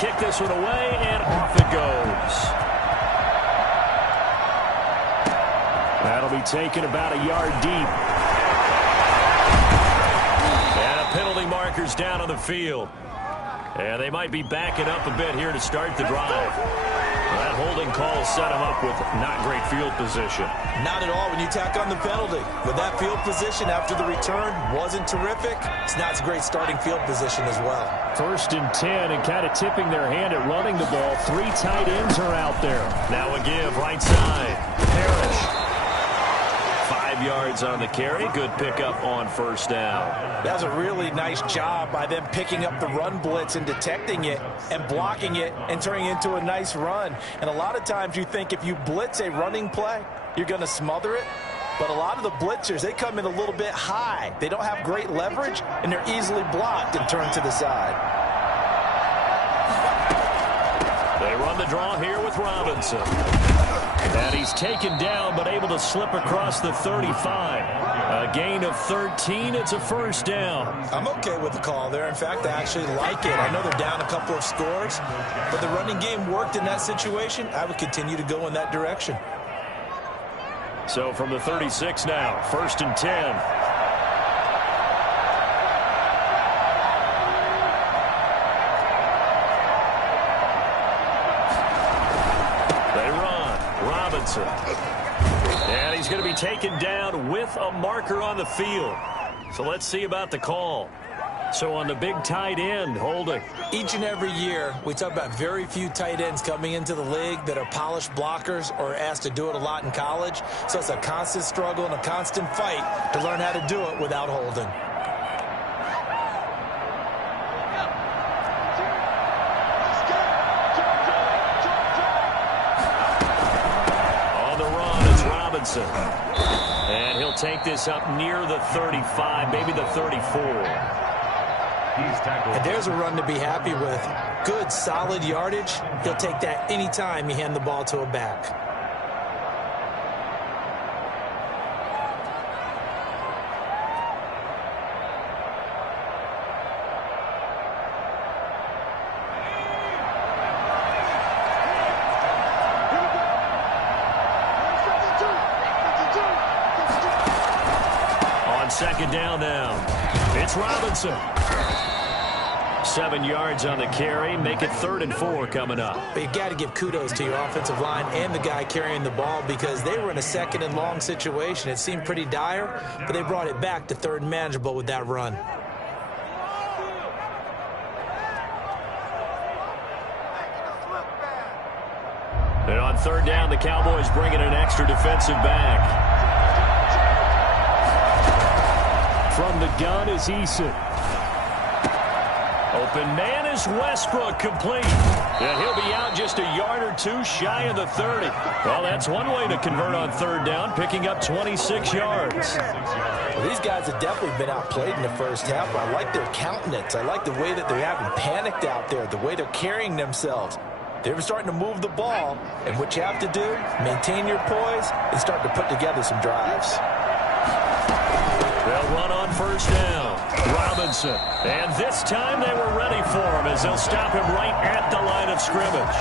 kick this one away, and off it goes. That'll be taken about a yard deep. And a penalty marker's down on the field. And they might be backing up a bit here to start the drive. That holding call set him up with not great field position. Not at all when you tack on the penalty. But that field position after the return wasn't terrific. It's not a great starting field position as well. 1st and 10, and kind of tipping their hand at running the ball. 3 tight ends are out there. Now a give, right side. Parrish. 5 yards on the carry. Good pickup on 1st down. That was a really nice job by them picking up the run blitz and detecting it and blocking it and turning it into a nice run. And a lot of times you think if you blitz a running play, you're going to smother it. But a lot of the blitzers, they come in a little bit high. They don't have great leverage, and they're easily blocked and turned to the side. They run the draw here with Robinson. And he's taken down, but able to slip across the 35. A gain of 13. It's a 1st down. I'm okay with the call there. In fact, I actually like it. I know they're down a couple of scores, but the running game worked in that situation. I would continue to go in that direction. So from the 36 now, 1st and 10. And he's going to be taken down with a marker on the field. So let's see about the call. So on the big tight end, holding. Each and every year, we talk about very few tight ends coming into the league that are polished blockers or asked to do it a lot in college. So it's a constant struggle and a constant fight to learn how to do it without holding. And he'll take this up near the 35, maybe the 34. And there's a run to be happy with. Good, solid yardage. He'll take that anytime you hand the ball to a back. Second down now. It's Robinson. 7 yards on the carry. Make it 3rd and 4 coming up. But you got to give kudos to your offensive line and the guy carrying the ball because they were in a 2nd and long situation. It seemed pretty dire, but they brought it back to 3rd and manageable with that run. And on 3rd down, the Cowboys bringing an extra defensive back. From the gun is Eason. Open man is Westbrook, complete. And he'll be out just a yard or 2 shy of the 30. Well, that's one way to convert on 3rd down, picking up 26 yards. Well, these guys have definitely been outplayed in the 1st half. I like their countenance. I like the way that they haven't panicked out there, the way they're carrying themselves. They're starting to move the ball, and what you have to do, maintain your poise and start to put together some drives. They'll run on 1st down. Robinson. And this time they were ready for him as they'll stop him right at the line of scrimmage.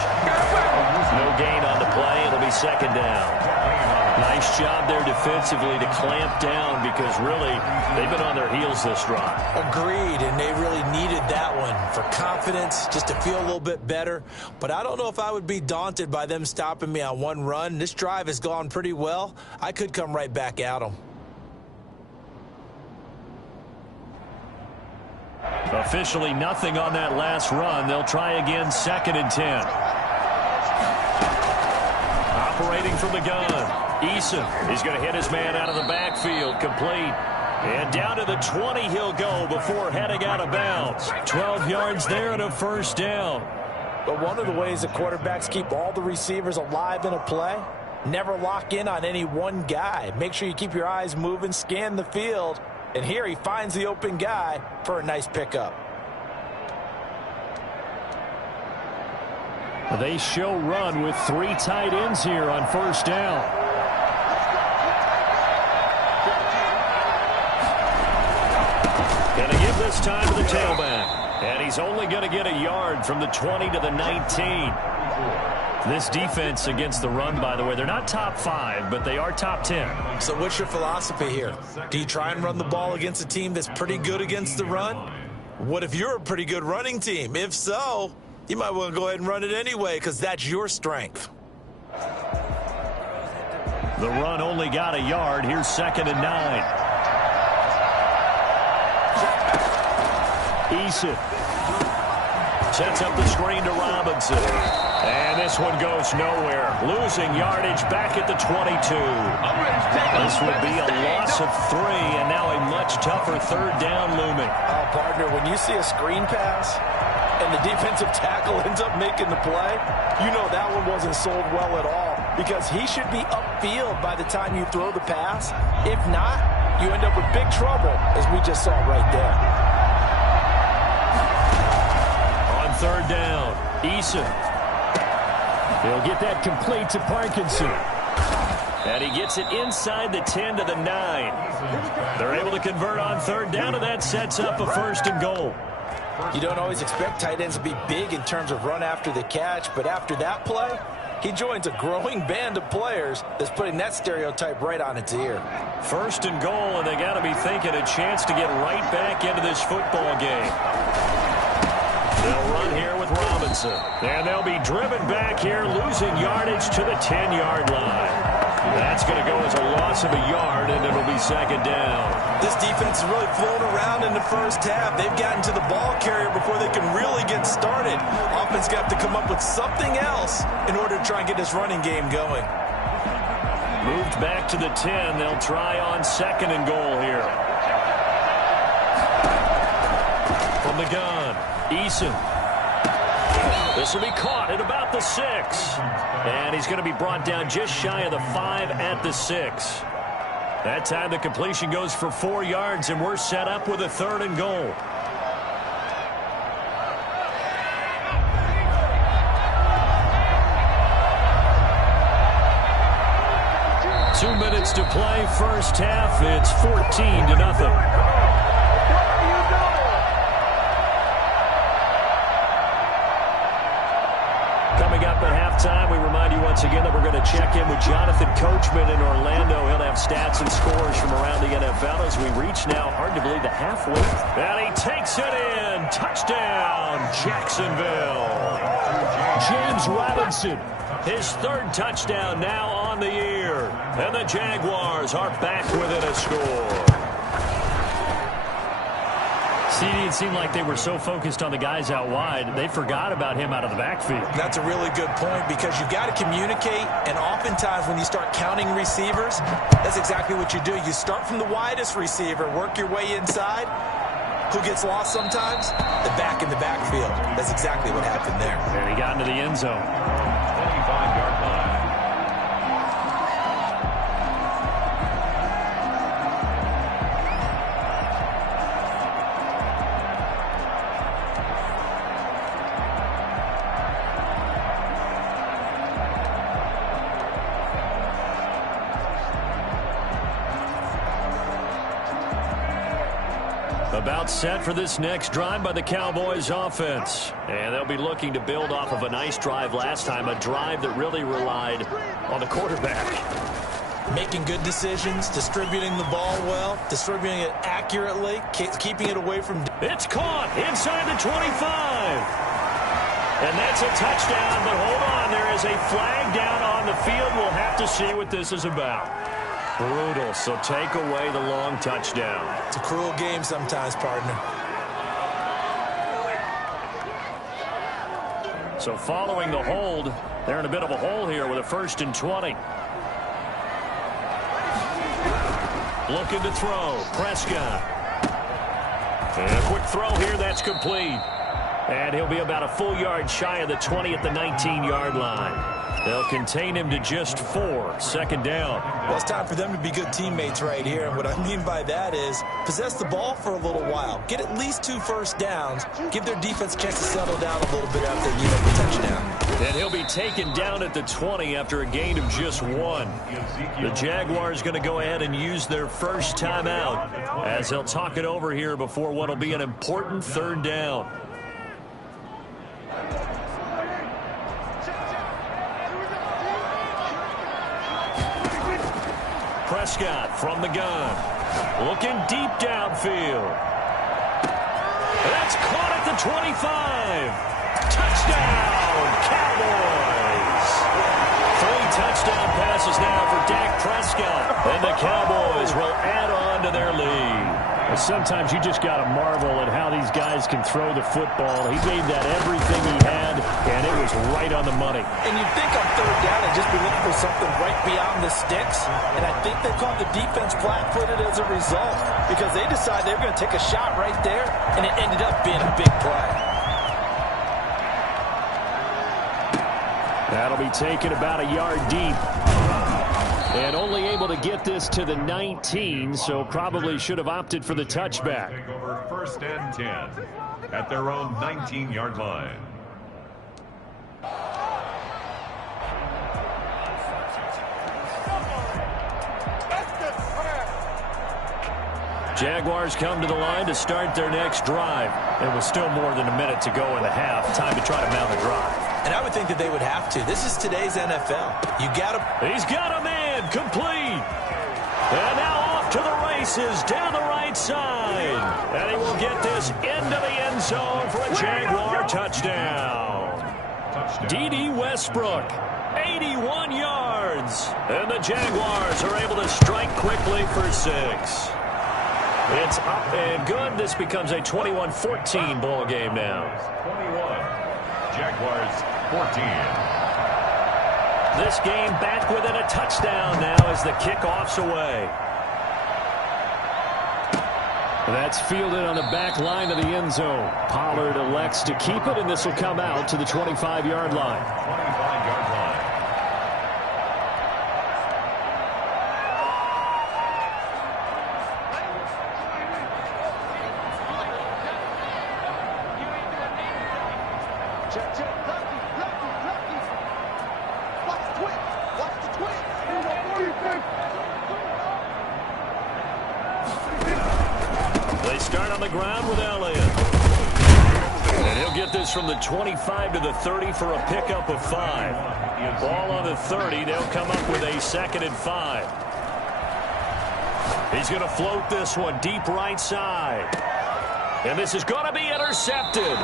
No gain on the play. It'll be 2nd down. Nice job there defensively to clamp down because really they've been on their heels this drive. Agreed, and they really needed that one for confidence, just to feel a little bit better. But I don't know if I would be daunted by them stopping me on one run. This drive has gone pretty well. I could come right back at them. Officially nothing on that last run. They'll try again 2nd and 10. Operating from the gun. Eason. He's going to hit his man out of the backfield. Complete. And down to the 20 he'll go before heading out of bounds. 12 yards there and a 1st down. But one of the ways the quarterbacks keep all the receivers alive in a play, never lock in on any one guy. Make sure you keep your eyes moving, scan the field. And here he finds the open guy for a nice pickup. They show run with 3 tight ends here on 1st down. Gonna give this time to the tailback. And he's only going to get a yard from the 20 to the 19. This defense against the run, by the way, they're not top 5, but they are top 10. So what's your philosophy here? Do you try and run the ball against a team that's pretty good against the run? What if you're a pretty good running team? If so, you might want to go ahead and run it anyway because that's your strength. The run only got a yard. Here's 2nd and 9. Eason sets up the screen to Robinson. And this one goes nowhere. Losing yardage back at the 22. This would be a loss of 3, and now a much tougher 3rd down looming. Oh, partner, when you see a screen pass and the defensive tackle ends up making the play, you know that one wasn't sold well at all because he should be upfield by the time you throw the pass. If not, you end up with big trouble, as we just saw right there. On 3rd down, Eason. He'll get that complete to Parkinson. And he gets it inside the 10 to the 9. They're able to convert on 3rd down, and that sets up a 1st and goal. You don't always expect tight ends to be big in terms of run after the catch, but after that play, he joins a growing band of players that's putting that stereotype right on its ear. 1st and goal, and they got to be thinking a chance to get right back into this football game. They'll run here with Robinson. And they'll be driven back here, losing yardage to the 10-yard line. That's going to go as a loss of a yard, and it'll be 2nd down. This defense has really flown around in the first half. They've gotten to the ball carrier before they can really get started. Offense got to come up with something else in order to try and get this running game going. Moved back to the 10. They'll try on 2nd and goal here. From the gun, Eason. This will be caught at about the 6. And he's going to be brought down just shy of the 5 at the 6. That time the completion goes for 4 yards, and we're set up with a 3rd and goal. Two minutes to play, first half. It's 14-0. Coming up at halftime, we remind you once again that we're going to check in with Jonathan Coachman in Orlando. He'll have stats and scores from around the NFL as we reach now, hard to believe, the halfway. And he takes it in. Touchdown, Jacksonville. James Robinson, his 3rd touchdown now on the year. And the Jaguars are back within a score. It seemed like they were so focused on the guys out wide, they forgot about him out of the backfield. That's a really good point because you've got to communicate, and oftentimes when you start counting receivers, that's exactly what you do. You start from the widest receiver, work your way inside. Who gets lost sometimes? The back in the backfield. That's exactly what happened there. And he got into the end zone. 25-yard line. About set for this next drive by the Cowboys offense. And they'll be looking to build off of a nice drive last time, a drive that really relied on the quarterback. Making good decisions, distributing the ball well, distributing it accurately, keeping it away from... It's caught inside the 25. And that's a touchdown, but hold on, there is a flag down on the field. We'll have to see what this is about. Brutal, so take away the long touchdown. It's a cruel game sometimes, partner. So following the hold, they're in a bit of a hole here with a 1st and 20. Looking to throw, Prescott. And a quick throw here, that's complete. And he'll be about a full yard shy of the 20 at the 19-yard line. They'll contain him to just 4, 2nd down. Well, it's time for them to be good teammates right here. And what I mean by that is possess the ball for a little while. Get at least 2 first downs. Give their defense a chance to settle down a little bit after they give up the touchdown. And he'll be taken down at the 20 after a gain of just 1. The Jaguars going to go ahead and use their first timeout as they'll talk it over here before what will be an important 3rd down. Prescott from the gun. Looking deep downfield. That's caught at the 25. Touchdown, Cowboys. 3 touchdown passes now for Dak Prescott. And the Cowboys will add on to their lead. Well, sometimes you just got to marvel at how these guys can throw the football. He gave that everything he had, and it was right on the money. And you'd think on third down they'd just be looking for something right beyond the sticks. And I think they caught the defense flat-footed as a result because they decided they were going to take a shot right there, and it ended up being a big play. That'll be taken about a yard deep. And only able to get this to the 19, so probably should have opted for the touchback. Take over 1st and 10 at their own 19-yard line. Jaguars come to the line to start their next drive. It was still more than a minute to go in the half. Time to try to mount a drive. And I would think that they would have to. This is today's NFL. You got to. He's got a man complete. And now off to the races down the right side. And he will get this into the end zone for a Jaguar touchdown. D.D. Westbrook, 81 yards. And the Jaguars are able to strike quickly for 6. It's up and good. This becomes a 21-14 ball game now. 21. Jaguars 14. This game back within a touchdown now as the kickoff's away. That's fielded on the back line of the end zone. Pollard elects to keep it, and this will come out to the 25-yard line. 25-yard line. They start on the ground with Elliott. And he'll get this from the 25 to the 30 for a pickup of 5. Ball on the 30. They'll come up with a 2nd and 5. He's going to float this one deep right side. And this is going to be intercepted.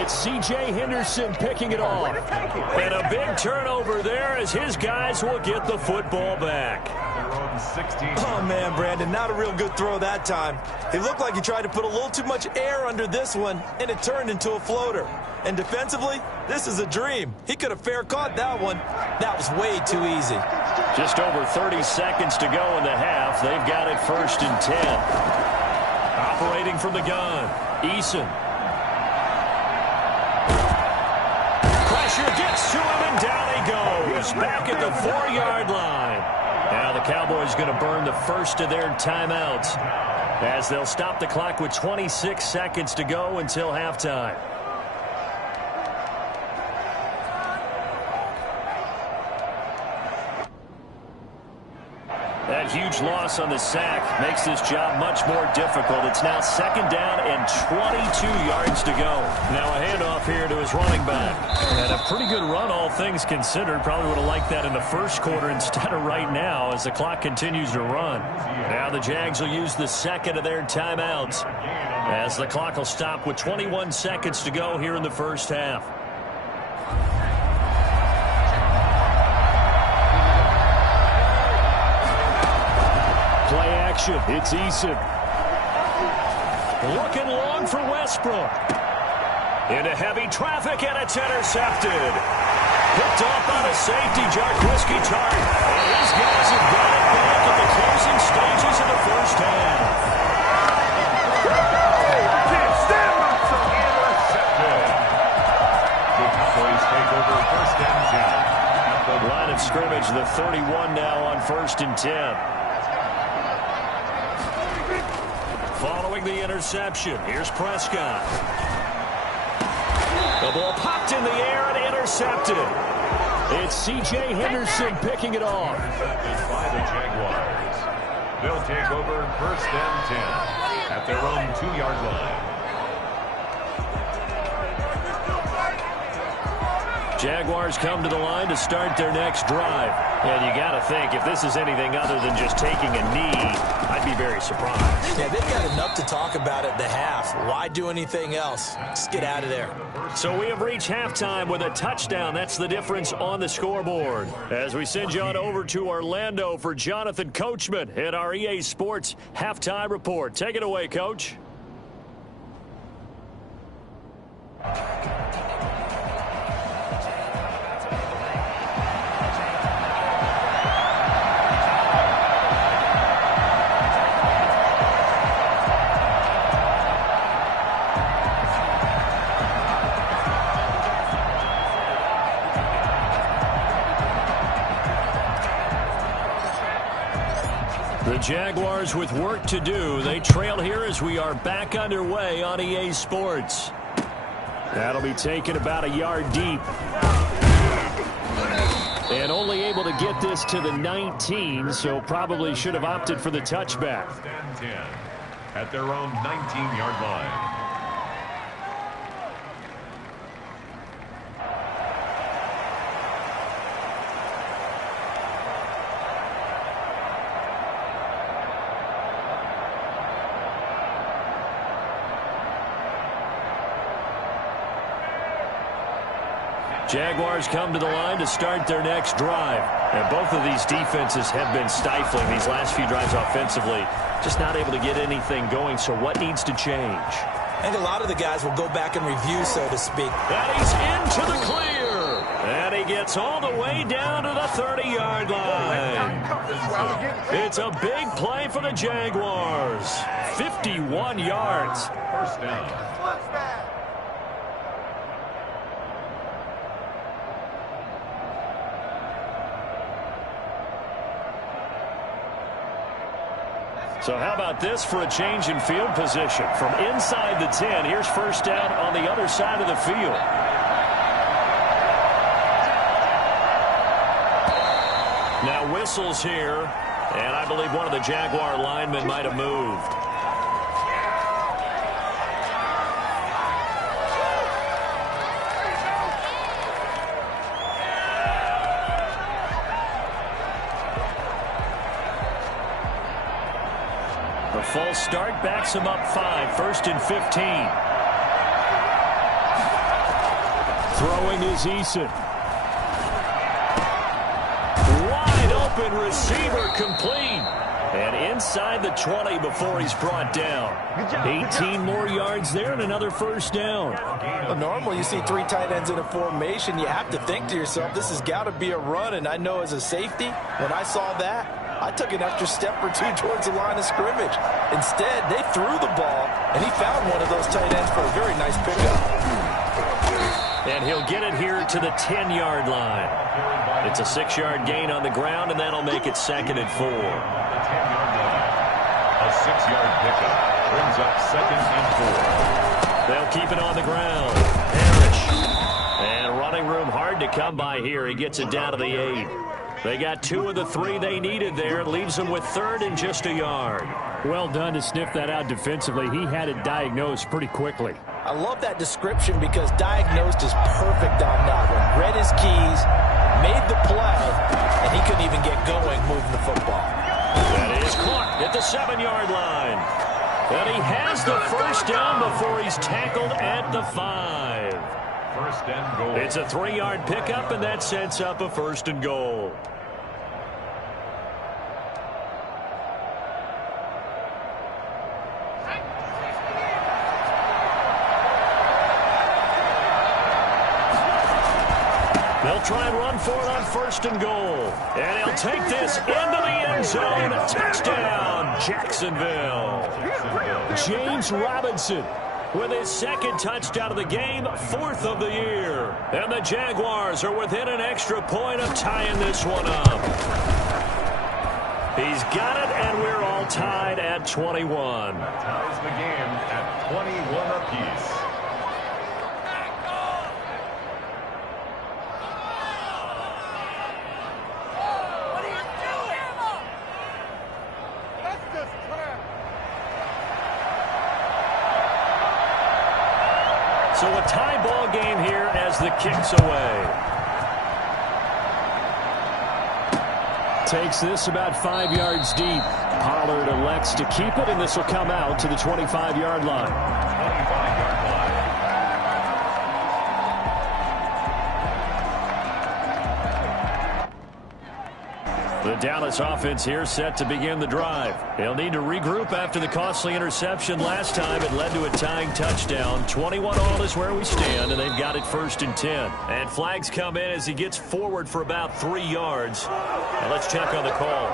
It's C.J. Henderson picking it off. And a big turnover there as his guys will get the football back. Oh, man, Brandon, not a real good throw that time. It looked like he tried to put a little too much air under this one, and it turned into a floater. And defensively, this is a dream. He could have fair caught that one. That was way too easy. Just over 30 seconds to go in the half. They've got it 1st and 10. Operating from the gun, Eason. Pressure gets to him, and down he goes. Back at the 4-yard line. Now the Cowboys going to burn the first of their timeouts as they'll stop the clock with 26 seconds to go until halftime. That huge loss on the sack makes this job much more difficult. It's now 2nd down and 22 yards to go. Now a handoff here to his running back. And a pretty good run, all things considered. Probably would have liked that in the first quarter instead of right now as the clock continues to run. Now the Jags will use the 2nd of their timeouts as the clock will stop with 21 seconds to go here in the first half. Play action. It's Eason. Looking long for Westbrook. Into heavy traffic, and it's intercepted. Picked off by the safety, Jarquiski Tart. And his guys have got it back in the closing stages of the first half. Intercepted. The Cowboys take over 1st and 10. Line of scrimmage, the 31 now on 1st and 10. Following the interception, here's Prescott. The ball popped in the air and intercepted. It's C.J. Henderson picking it off. Intercepted by the Jaguars. They'll take over 1st and 10 at their own 2-yard line. Jaguars come to the line to start their next drive. And you got to think, if this is anything other than just taking a knee, I'd be very surprised. Yeah, they've got enough to talk about at the half. Why do anything else? Just get out of there. So we have reached halftime with a touchdown. That's the difference on the scoreboard. As we send you on over to Orlando for Jonathan Coachman at our EA Sports Halftime Report. Take it away, Coach. The Jaguars with work to do. They trail here as we are back underway on EA Sports. That'll be taken about a yard deep. And only able to get this to the 19, so probably should have opted for the touchback. Stand 10 at their own 19-yard line. Jaguars come to the line to start their next drive. And both of these defenses have been stifling these last few drives offensively. Just not able to get anything going, so what needs to change? I think a lot of the guys will go back and review, so to speak. And he's into the clear. And he gets all the way down to the 30-yard line. It's a big play for the Jaguars. 51 yards. First down. So how about this for a change in field position? From inside the 10, here's first down on the other side of the field. Now whistles here, and I believe one of the Jaguar linemen might have moved. The false start backs him up 5, first and 15. Throwing is Eason. Wide open receiver complete. And inside the 20 before he's brought down. 18 more yards there and another first down. Well, normally you see 3 tight ends in a formation. You have to think to yourself, this has got to be a run. And I know as a safety, when I saw that, I took an extra step or 2 towards the line of scrimmage. Instead, they threw the ball, and he found one of those tight ends for a very nice pickup. And he'll get it here to the 10-yard line. It's a 6-yard gain on the ground, and that'll make it second and 4. The 10-yard line. A 6-yard pickup brings up second and 4. They'll keep it on the ground. Parrish. And running room hard to come by here. He gets it down to the 8. They got 2 of the 3 they needed there. Leaves them with third and just a yard. Well done to sniff that out defensively. He had it diagnosed pretty quickly. I love that description because diagnosed is perfect on that one. Read his keys, made the play, and he couldn't even get going moving the football. That is caught at the 7-yard line. And he has the first down before he's tackled at the 5. First and goal. It's a 3-yard pickup, and that sets up a first and goal. They'll try and run for it on first and goal. And he'll take this into the end zone. Touchdown, Jacksonville. James Robinson with his second touchdown of the game, 4th of the year. And the Jaguars are within an extra point of tying this one up. He's got it, and we're all tied at 21. That ties the game at 21 apiece. So a tie ball game here as the kick's away. Takes this about 5 yards deep. Pollard elects to keep it, and this will come out to the 25-yard line. 25-yard line. The Dallas offense here set to begin the drive. They'll need to regroup after the costly interception last time. It led to a tying touchdown. 21-all is where we stand, and they've got it 1st and 10. And flags come in as he gets forward for about 3 yards. Now let's check on the call.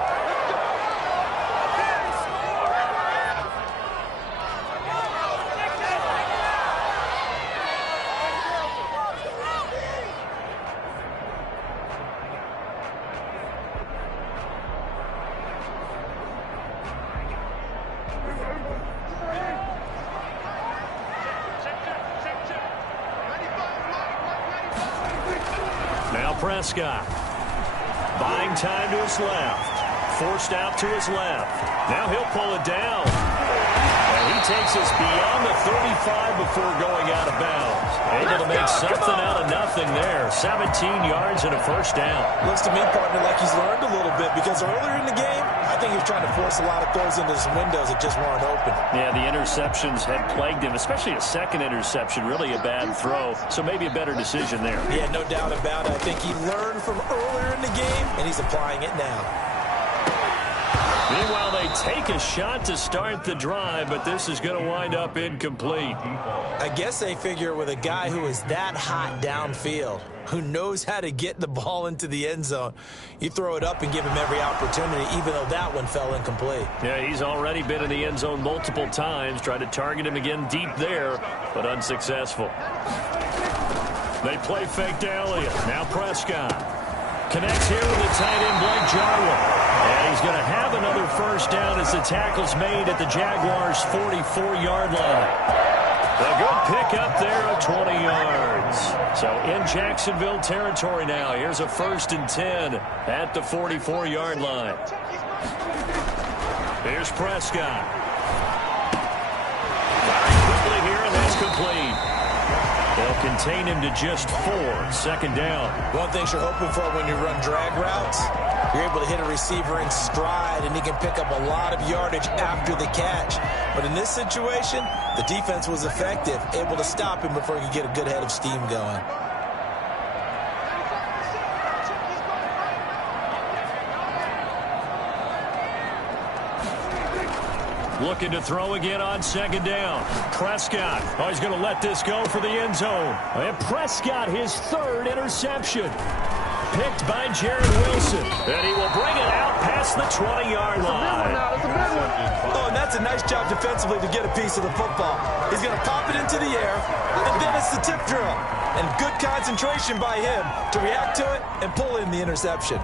Prescott buying time to his left, forced out to his left. Now he'll pull it down, and he takes us beyond the 35 before going out of bounds. Able to make something out of nothing there. 17 yards and a 1st down. Looks to me, partner, like he's learned a little bit, because earlier in the game, I think he was trying to force a lot of throws into some windows that just weren't open. Yeah, the interceptions had plagued him, especially a second interception, really a bad throw. So maybe a better decision there. Yeah, no doubt about it. I think he learned from earlier in the game, and he's applying it now. Meanwhile, they take a shot to start the drive, but this is going to wind up incomplete. I guess they figure with a guy who is that hot downfield, who knows how to get the ball into the end zone, you throw it up and give him every opportunity, even though that one fell incomplete. Yeah, he's already been in the end zone multiple times, tried to target him again deep there, but unsuccessful. They play fake to Elliott. Now Prescott connects here with the tight end Blake Jarwin. And he's going to have another 1st down as the tackle's made at the Jaguars' 44-yard line. A good pickup there of 20 yards. So in Jacksonville territory now. Here's a 1st and 10 at the 44-yard line. Here's Prescott. Firing quickly here, and that's complete. They'll contain him to just 4. 2nd down. One thing you're hoping for when you run drag routes, you're able to hit a receiver in stride, and he can pick up a lot of yardage after the catch. But in this situation, the defense was effective, able to stop him before he could get a good head of steam going. Looking to throw again on 2nd down. Prescott. Oh, he's going to let this go for the end zone. And Prescott, his 3rd interception. Picked by Jared Wilson. And he will bring it out past the 20-yard line. Oh, and that's a nice job defensively to get a piece of the football. He's going to pop it into the air, and then it's the tip drill. And good concentration by him to react to it and pull in the interception.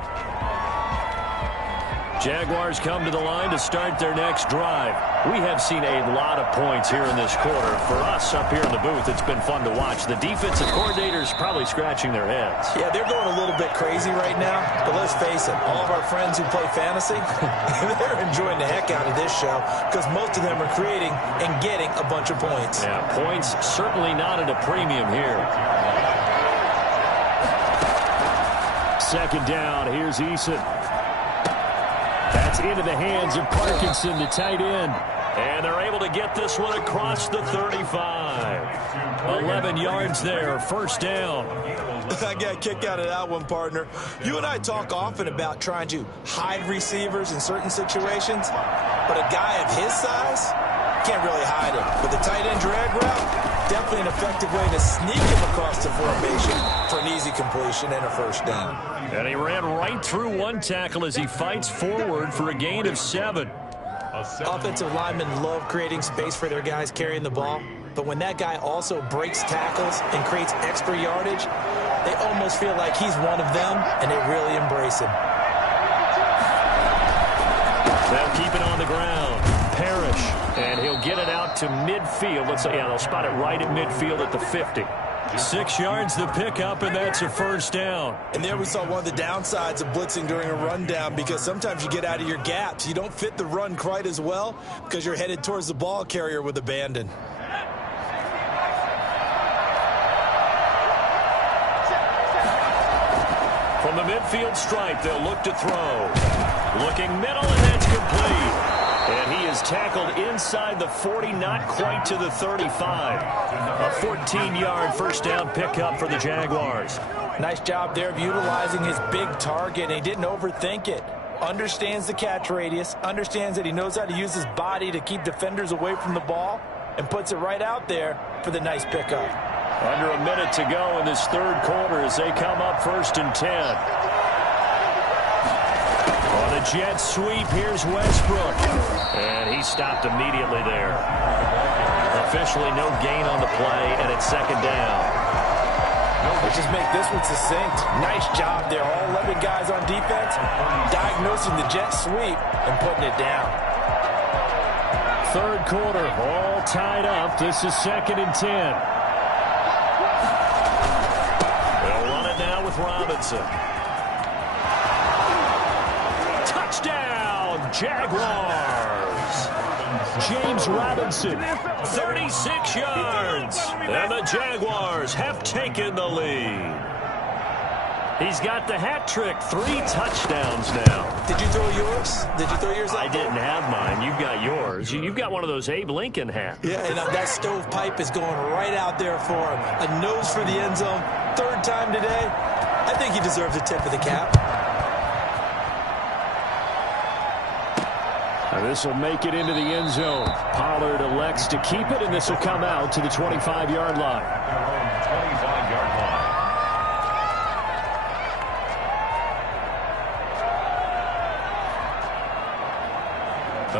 Jaguars come to the line to start their next drive. We have seen a lot of points here in this quarter. For us up here in the booth, it's been fun to watch. The defensive coordinators probably scratching their heads. Yeah, they're going a little bit crazy right now. But let's face it, all of our friends who play fantasy, they're enjoying the heck out of this show because most of them are creating and getting a bunch of points. Yeah, points certainly not at a premium here. 2nd down. Here's Eason. That's into the hands of Parkinson, the tight end. And they're able to get this one across the 35. 11 yards there, 1st down. I got a kick out of that one, partner. You and I talk often about trying to hide receivers in certain situations, but a guy of his size can't really hide it. With the tight end drag route, definitely an effective way to sneak him across the formation for an easy completion and a 1st down. And he ran right through one tackle as he fights forward for a gain of 7. Offensive linemen love creating space for their guys carrying the ball, but when that guy also breaks tackles and creates extra yardage, they almost feel like he's one of them, and they really embrace him. They'll keep it on the ground. Parrish, and he'll get it out to midfield. Let's say, yeah, they'll spot it right at midfield at the 50. 6 yards the pickup, and that's a 1st down. And there we saw one of the downsides of blitzing during a rundown, because sometimes you get out of your gaps. You don't fit the run quite as well because you're headed towards the ball carrier with abandon. From the midfield stripe, they'll look to throw. Looking middle, and that's complete. And he is tackled inside the 40, not quite to the 35. A 14-yard first down pickup for the Jaguars. Nice job there of utilizing his big target, and he didn't overthink it. Understands the catch radius, understands that he knows how to use his body to keep defenders away from the ball, and puts it right out there for the nice pickup. Under a minute to go in this third quarter as they come up 1st and 10. On a jet sweep, here's Westbrook. And he stopped immediately there. Officially no gain on the play, and it's 2nd down. Let's just make this one succinct. Nice job there. All 11 guys on defense diagnosing the jet sweep and putting it down. Third quarter, all tied up. This is 2nd and 10. They'll run it now with Robinson. Touchdown, Jaguars. James Robinson. 36 yards. And the Jaguars have taken the lead. He's got the hat trick. 3 touchdowns now. Did you throw yours? Did you throw yours out? I didn't have mine. You've got yours. You've got one of those Abe Lincoln hats. Yeah, and that stovepipe is going right out there for him. A nose for the end zone. 3rd time today. I think he deserves a tip of the cap. This will make it into the end zone. Pollard elects to keep it, and this will come out to the 25-yard line. 25-yard line.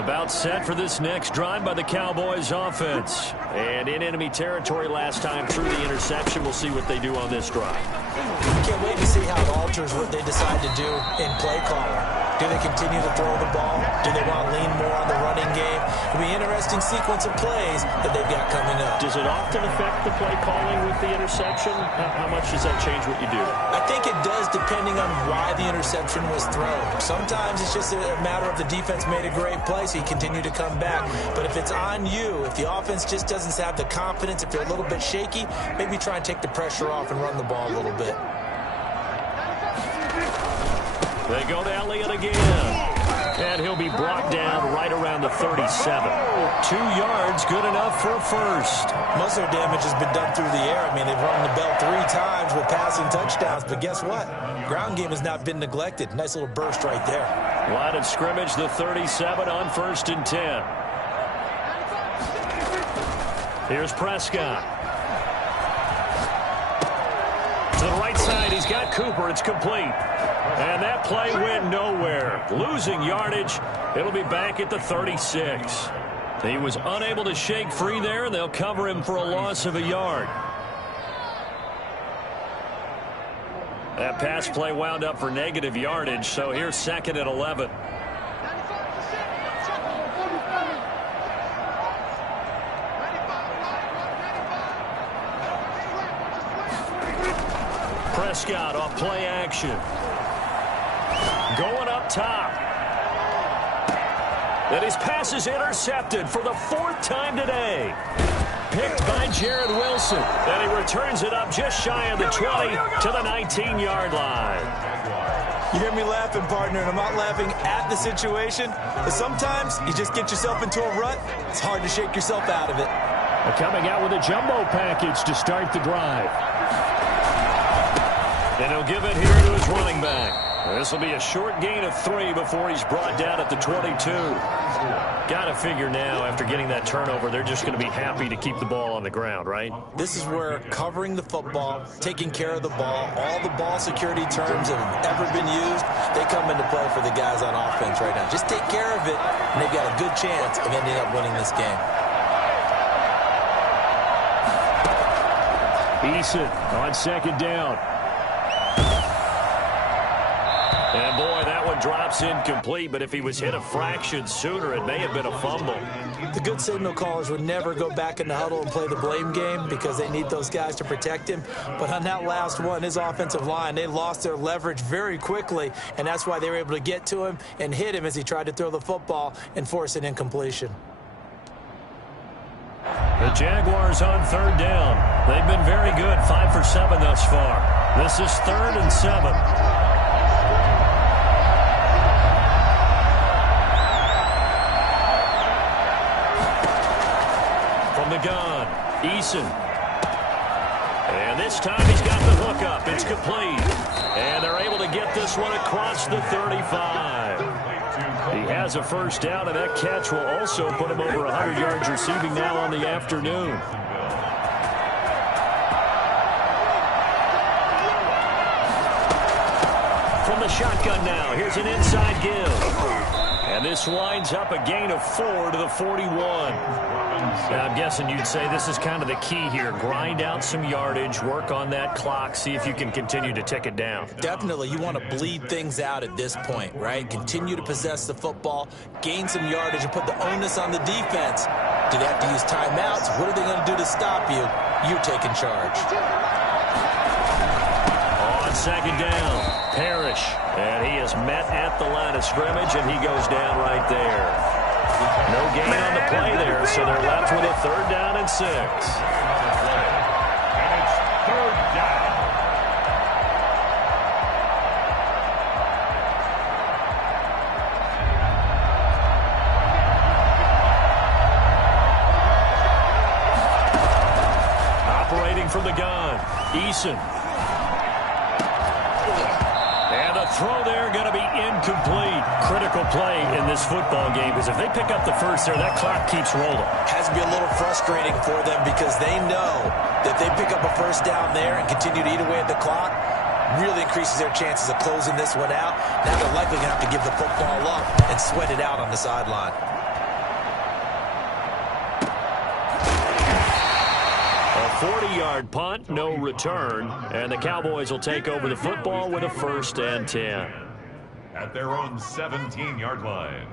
About set for this next drive by the Cowboys offense. And in enemy territory last time through the interception. We'll see what they do on this drive. Can't wait to see how it alters what they decide to do in play calling. Do they continue to throw the ball? Do they want to lean more on the running game? It'll be an interesting sequence of plays that they've got coming up. Does it often affect the play calling with the interception? How much does that change what you do? I think it does, depending on why the interception was thrown. Sometimes it's just a matter of the defense made a great play, so you continue to come back. But if it's on you, if the offense just doesn't have the confidence, if you're a little bit shaky, maybe try and take the pressure off and run the ball a little bit. They go to Elliott again. And he'll be brought down right around the 37. 2 yards, good enough for a first. Most of the damage has been done through the air. I mean, they've rung the bell 3 times with passing touchdowns. But guess what? Ground game has not been neglected. Nice little burst right there. Line of scrimmage, the 37 on 1st and 10. Here's Prescott. To the right side, he's got Cooper. It's complete. And that play went nowhere. Losing yardage. It'll be back at the 36. He was unable to shake free there, and they'll cover him for a loss of a yard. That pass play wound up for negative yardage, so here's 2nd and 11. Prescott off play action. Going up top. And his pass is intercepted for the 4th time today. Picked by Jared Wilson. And he returns it up just shy of the 20 to the 19-yard line. You hear me laughing, partner, and I'm not laughing at the situation. But sometimes you just get yourself into a rut. It's hard to shake yourself out of it. Coming out with a jumbo package to start the drive. And he'll give it here to his running back. This will be a short gain of 3 before he's brought down at the 22. Got to figure now, after getting that turnover, they're just going to be happy to keep the ball on the ground, right? This is where covering the football, taking care of the ball, all the ball security terms that have ever been used, they come into play for the guys on offense right now. Just take care of it, and they've got a good chance of ending up winning this game. Eason on 2nd down. And boy, that one drops incomplete, but if he was hit a fraction sooner, it may have been a fumble. The good signal callers would never go back in the huddle and play the blame game because they need those guys to protect him. But on that last one, his offensive line, they lost their leverage very quickly, and that's why they were able to get to him and hit him as he tried to throw the football and force an incompletion. The Jaguars on 3rd down. They've been very good, 5 for 7 thus far. This is 3rd and 7. gun. Eason. And this time he's got the hook up. It's complete. And they're able to get this one across the 35. He has a first down, and that catch will also put him over 100 yards receiving now on the afternoon. From the shotgun now, here's an inside give. And this winds up a gain of 4 to the 41. Now, I'm guessing you'd say this is kind of the key here. Grind out some yardage, work on that clock, see if you can continue to tick it down. Definitely. You want to bleed things out at this point, right? Continue to possess the football, gain some yardage, and put the onus on the defense. Do they have to use timeouts? What are they going to do to stop you? You're taking charge. On second down, Parrish. And he is met at the line of scrimmage, and he goes down right there. No gain on the play there, so they're left with a 3rd down and 6. And it's 3rd down. Operating from the gun, Eason. And the throw there going to be incomplete. Critical play in this football game, because if they pick up the first there, that clock keeps rolling. Has to be a little frustrating for them because they know that they pick up a first down there and continue to eat away at the clock, really increases their chances of closing this one out. Now they're likely going to have to give the football up and sweat it out on the sideline. A 40-yard punt, no return, and the Cowboys will take over the football with a 1st and 10. At their own 17-yard line.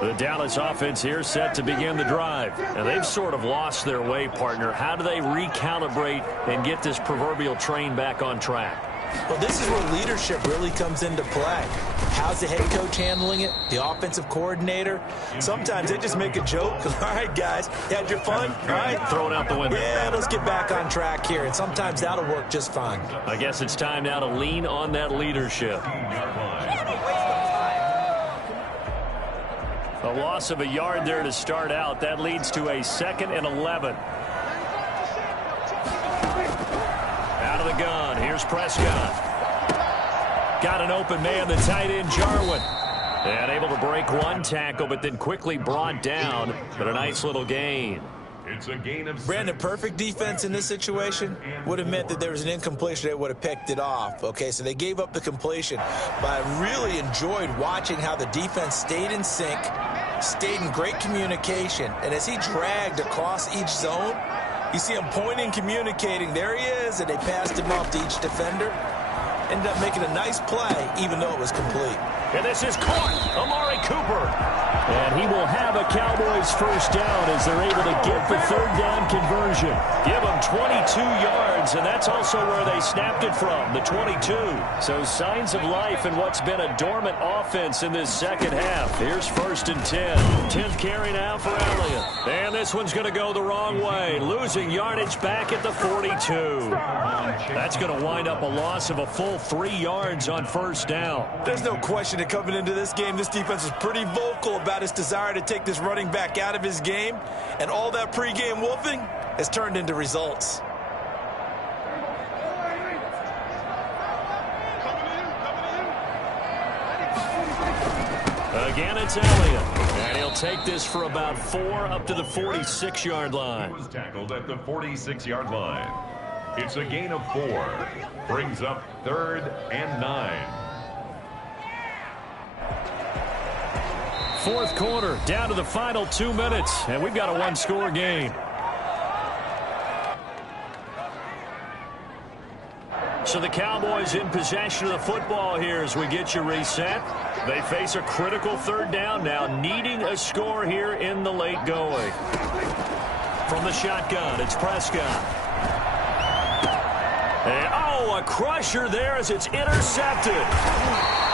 The Dallas offense here set to begin the drive. And they've sort of lost their way, partner. How do they recalibrate and get this proverbial train back on track? Well, this is where leadership really comes into play. How's the head coach handling it? The offensive coordinator? Sometimes they just make a joke. All right, guys, you had your fun? All right. Throw it out the window. Yeah, let's get back on track here. And sometimes that'll work just fine. I guess it's time now to lean on that leadership. A loss of a yard there to start out. That leads to a 2nd and 11. Out of the gun. Here's Prescott. Got an open man, the tight end, Jarwin. And able to break one tackle, but then quickly brought down. But a nice little gain. It's a gain of Brandon, perfect defense in this situation would have meant that there was an incompletion. They would have picked it off. Okay, so they gave up the completion. But I really enjoyed watching how the defense stayed in sync, stayed in great communication. And as he dragged across each zone, you see him pointing, communicating. There he is, and they passed him off to each defender. Ended up making a nice play, even though it was complete. And this is caught. Amari Cooper. And he will have a Cowboys first down as they're able to get the 3rd down conversion. Give them 22 yards, and that's also where they snapped it from, the 22. So signs of life in what's been a dormant offense in this second half. Here's 1st and 10. 10th carry now for Elliott. And this one's going to go the wrong way, losing yardage back at the 42. That's going to wind up a loss of a full 3 yards on first down. There's no question that coming into this game, this defense was pretty vocal about his desire to take this running back out of his game, and all that pregame wolfing has turned into results. Again, it's Elliott, and he'll take this for about 4 up to the 46-yard line. He was tackled at the 46-yard line. It's a gain of 4. Brings up 3rd and 9. 4th quarter, down to the final 2 minutes, and we've got a 1-score game. So the Cowboys in possession of the football here as we get you reset. They face a critical 3rd down now, needing a score here in the late going. From the shotgun, it's Prescott. And, a crusher there as it's intercepted.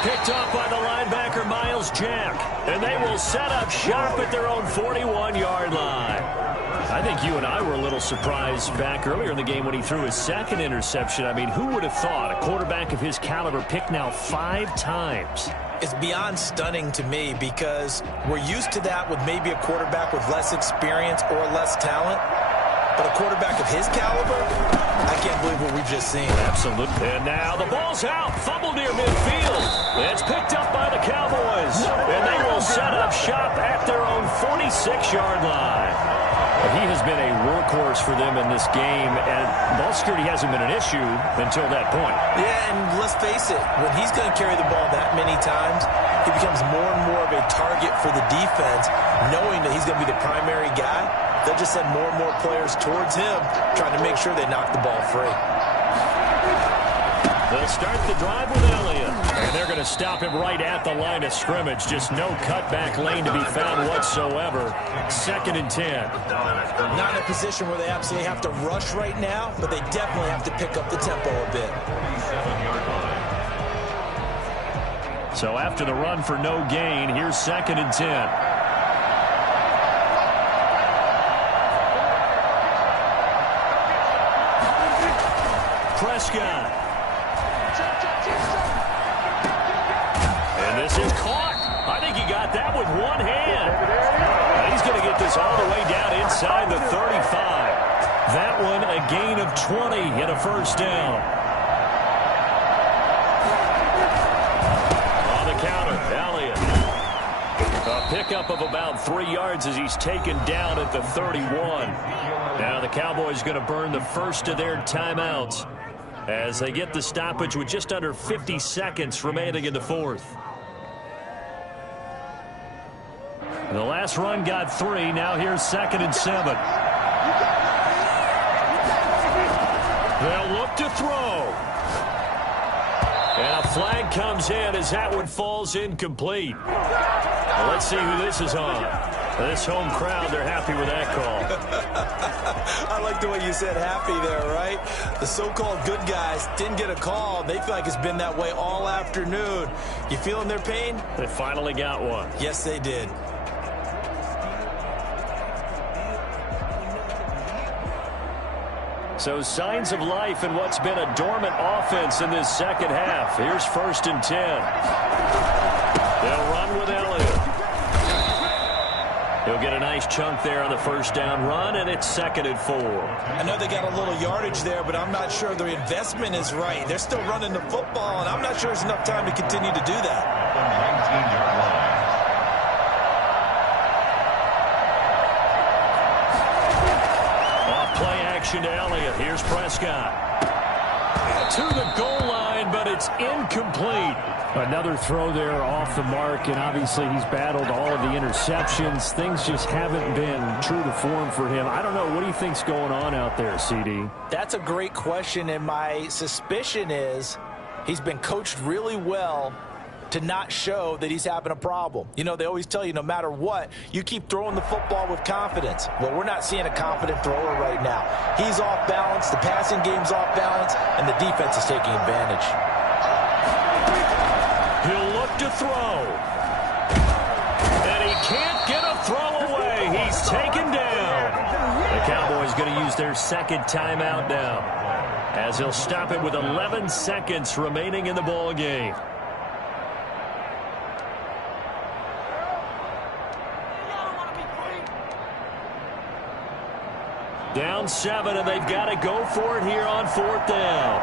Picked off by the linebacker, Miles Jack. And they will set up shop at their own 41-yard line. I think you and I were a little surprised back earlier in the game when he threw his 2nd interception. I mean, who would have thought a quarterback of his caliber picked now 5 times? is beyond stunning to me because we're used to that with maybe a quarterback with less experience or less talent. But a quarterback of his caliber, I can't believe what we've just seen. Absolutely. And now the ball's out. Fumble near midfield. It's picked up by the Cowboys. And they will set up shop at their own 46-yard line. He has been a workhorse for them in this game, and ball security hasn't been an issue until that point. Yeah, and let's face it, when he's going to carry the ball that many times, he becomes more and more of a target for the defense, knowing that he's going to be the primary guy. They'll just send more and more players towards him, trying to make sure they knock the ball free. They'll start the drive with Elliott. And they're going to stop him right at the line of scrimmage. Just no cutback lane to be found whatsoever. 2nd and 10. Not in a position where they absolutely have to rush right now, but they definitely have to pick up the tempo a bit. So after the run for no gain, here's 2nd and 10. Prescott. And this is caught. I think he got that with one hand. And he's going to get this all the way down inside the 35. That one a gain of 20 and a first down. On the counter, Elliott. A pickup of about 3 yards as he's taken down at the 31. Now the Cowboys going to burn the first of their timeouts as they get the stoppage with just under 50 seconds remaining in the fourth. The last run got 3. Now here's 2nd and 7. They'll look to throw. And a flag comes in as that one falls incomplete. Well, let's see who this is on. This home crowd, they're happy with that call. I like the way you said happy there, right? The so-called good guys didn't get a call. They feel like it's been that way all afternoon. You feeling their pain? They finally got one. Yes, they did. So signs of life in what's been a dormant offense in this second half. Here's 1st and 10. They'll run with Elliott. He'll get a nice chunk there on the first down run, and it's 2nd and 4. I know they got a little yardage there, but I'm not sure the investment is right. They're still running the football, and I'm not sure there's enough time to continue to do that. 19-yard line. Off play action to Elliott. Here's Prescott. To the goal line, but it's incomplete. Another throw there off the mark, and obviously he's battled all of the interceptions. Things just haven't been true to form for him. I don't know. What do you think's going on out there, CD? That's a great question, and my suspicion is he's been coached really well to not show that he's having a problem. You know, they always tell you no matter what, you keep throwing the football with confidence. Well, we're not seeing a confident thrower right now. He's off balance, the passing game's off balance, and the defense is taking advantage. He'll look to throw. And he can't get a throw away. He's taken down. The Cowboys going to use their second timeout now, as he'll stop it with 11 seconds remaining in the ball game. Down 7, and they've got to go for it here on 4th down.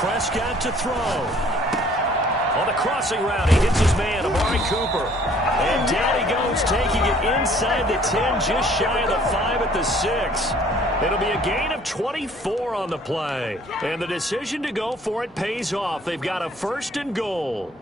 Prescott to throw. On the crossing route, he hits his man, Amari Cooper. And down he goes, taking it inside the 10, just shy of the 5 at the 6. It'll be a gain of 24 on the play. And the decision to go for it pays off. They've got a 1st and goal.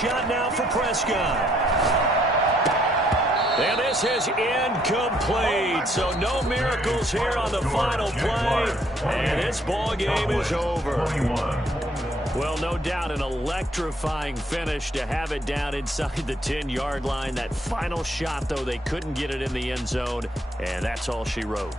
Shot now for Prescott. And this is incomplete. So no miracles here on the final play. And this ball game is over. Well, Well, no doubt an electrifying finish to have it down inside the 10-yard line. That final shot, though, they couldn't get it in the end zone, and that's all she wrote.